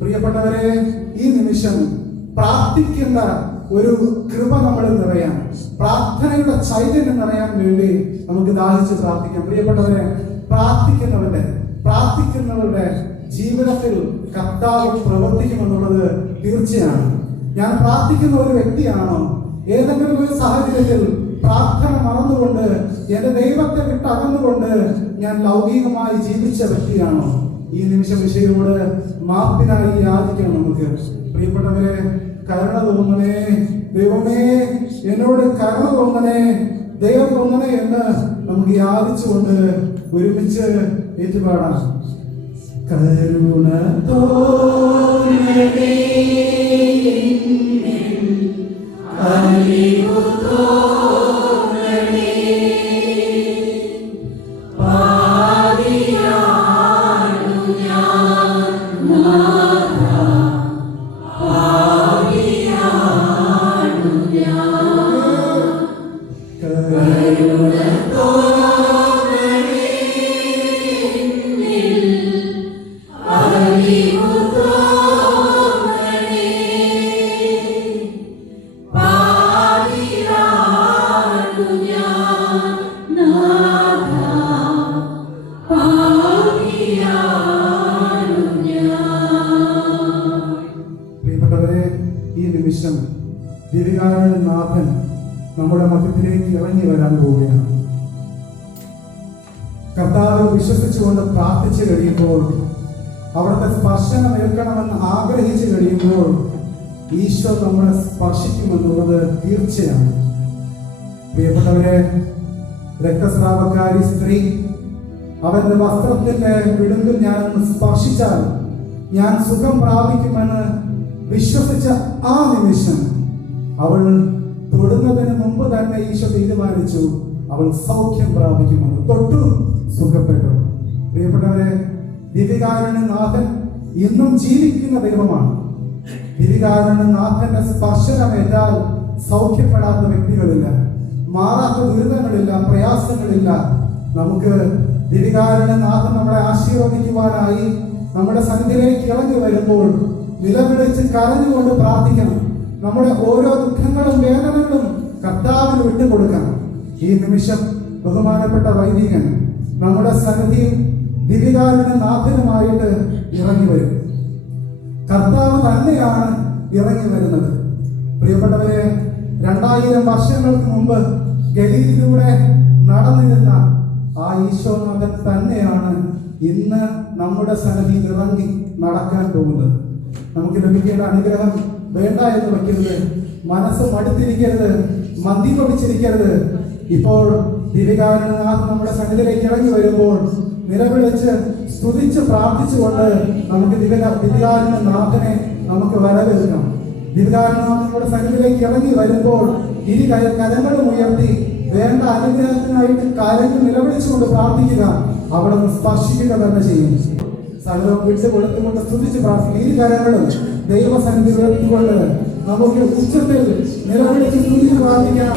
പ്രിയപ്പെട്ടവരെ, ഈ നിമിഷം പ്രാർത്ഥിക്കേണ്ട ഒരു കൃപ നമ്മളിൽ നിറയാൻ, പ്രാർത്ഥനയുടെ ചൈതന്യം നിറയാൻ വേണ്ടി നമുക്ക് ദാഹിച്ച് പ്രാർത്ഥിക്കാം. പ്രിയപ്പെട്ടവരെ, പ്രാർത്ഥിക്കുന്നവരുടെ ജീവിതത്തിൽ കർത്താവ് പ്രവർത്തിക്കുമെന്നുള്ളത് തീർച്ചയാണ്. ഞാൻ പ്രാർത്ഥിക്കുന്ന ഒരു വ്യക്തിയാണോ, ഏതെങ്കിലും ഒരു സാഹചര്യത്തിൽ പ്രാർത്ഥന മറന്നുകൊണ്ട് എന്റെ ദൈവത്തെ വിട്ട് അകന്നുകൊണ്ട് ഞാൻ ലൗകികമായി ജീവിച്ച വ്യക്തിയാണോ, ഈ നിമിഷം വിഷയോട് മാപ്പിനായി യാചിക്കണം നമുക്ക്. പ്രിയപ്പെട്ടവരെ, കരുണ തോന്നണേ ദൈവമേ, എന്നോട് കരുണ തോന്നണേ, ദൈവം തോന്നണേ എന്ന് നമുക്ക് യാചിച്ചുകൊണ്ട് ഒരുമിച്ച് ഏറ്റുപാടാം. കരുണ തോന്നണേ, അലിവു തോന്നണേ, പാപിയാണു ഞാൻ നാഥ, പാപിയാണു ഞാൻ. കരുണ തോന്നണേ, അലിവു തോന്നണേ, പാപിയാണു ഞാൻ നാഥ, പാപിയാണു ഞാൻ. പ്രിയപ്പെട്ടവരെ, ഈ നിമിഷം ദിവ്യകാരുണ്യ നാഥൻ നമ്മുടെ മധ്യത്തിലേക്ക് ഇറങ്ങി വരാൻ പോവുകയാണ്. കർത്താവ് വിശ്വസിച്ചുകൊണ്ട് പ്രാർത്ഥിച്ചു കഴിയുമ്പോൾ, അവിടുത്തെ സ്പർശനം ഏൽക്കണമെന്ന് ആഗ്രഹിച്ചു കഴിയുമ്പോൾ ഈശോ നമ്മളെ സ്പർശിക്കുമെന്നുള്ളത് തീർച്ചയാണ്. പ്രിയപ്പെട്ടവരെ, രക്തസ്രാവക്കാരി സ്ത്രീ അവന്റെ വസ്ത്രത്തിന്റെ വിടുമ്പിൽ ഞാനൊന്ന് സ്പർശിച്ചാൽ ഞാൻ സുഖം പ്രാപിക്കുമെന്ന് വിശ്വസിച്ച ആ നിമിഷം അവൾ തൊടുന്നതിന് മുമ്പ് തന്നെ ഈശോ തീരുമാനിച്ചു അവൾ സൗഖ്യം പ്രാപിക്കുമെന്ന്. തൊട്ടു, സുഖപ്പെട്ടു. പ്രിയപ്പെട്ടവരെ, ദിവ്യകാരുണ്യ നാഥൻ ഇന്നും ജീവിക്കുന്ന ദൈവമാണ്. ദിവ്യകാരുണ്യ നാഥന്റെ സ്പർശനമേറ്റാൽ സൗഖ്യപ്പെടാത്ത വ്യക്തികളില്ല, മാറാത്ത ദുരിതങ്ങളില്ല, പ്രയാസങ്ങളില്ല. നമുക്ക് ദിവ്യകാരുണ്യ നാഥൻ നമ്മളെ ആശീർവദിക്കുവാനായി നമ്മുടെ സന്നിധിയിലേക്ക് ഇറങ്ങി വരുമ്പോൾ നിലവിളിച്ച് കരഞ്ഞുകൊണ്ട് പ്രാർത്ഥിക്കണം. നമ്മുടെ ഓരോ ദുഃഖങ്ങളും വേദനകളും കർത്താവിന് വിട്ടുകൊടുക്കണം. ഈ നിമിഷം ബഹുമാനപ്പെട്ട വൈദികൻ നമ്മുടെ സന്നിധിയിൽ ദിവ്യകാരുണ്യ നാഥനുമായിട്ട് ഇറങ്ങി വരും. കർത്താവ് തന്നെയാണ് ഇറങ്ങി വരുന്നത്. പ്രിയപ്പെട്ടവരെ, 2000 വർഷങ്ങൾക്ക് മുമ്പ് ഗലീലിലൂടെ നടന്നിരുന്ന ആ ഈശോനാഥൻ തന്നെയാണ് ഇന്ന് നമ്മുടെ സന്നിധിയിൽ ഇറങ്ങി നടക്കാൻ പോകുന്നത്. നമുക്ക് ലഭിക്കേണ്ട അനുഗ്രഹം വേണ്ട എന്ന് വയ്ക്കരുത്, മനസ്സ് മടുത്തിരിക്കരുത്, മന്ദിക്കൊടിച്ചിരിക്കരുത്. ഇപ്പോൾ ദിവ്യകാരുണ്യനാഥൻ നമ്മുടെ സന്നിധിയിലേക്ക് ഇറങ്ങി വരുമ്പോൾ നിലവിളിച്ച് സ്തുതിച്ച് പ്രാർത്ഥിച്ചുകൊണ്ട് നമുക്ക് ദിവ്യകാരുണ്യനാഥനെ നമുക്ക് വരവേൽക്കാം. ദിവ്യകാരുണ്യനാഥൻ നമ്മുടെ സന്നിധിയിലേക്ക് ഇറങ്ങി വരുമ്പോൾ ഇരു കരങ്ങളും ഉയർത്തി വേണ്ട അനുഗ്രഹത്തിനായിട്ട് കരഞ്ഞ് നിലവിളിച്ചുകൊണ്ട് പ്രാർത്ഥിക്കുക. അവിടെ നിന്ന് സ്പർശിക്കുക തന്നെ ചെയ്യും. സകലവും വിട്ടുകൊടുത്തുകൊണ്ട് സ്തുതിച്ച് പ്രാർത്ഥിക്കുക. ഇരു കരങ്ങളും ദൈവസന്നിധി ഉയർത്തിക്കൊണ്ട് നമുക്ക് ഉച്ചത്തിൽ നിലവിളിച്ച് സ്തുതിച്ച് പ്രാർത്ഥിക്കാം.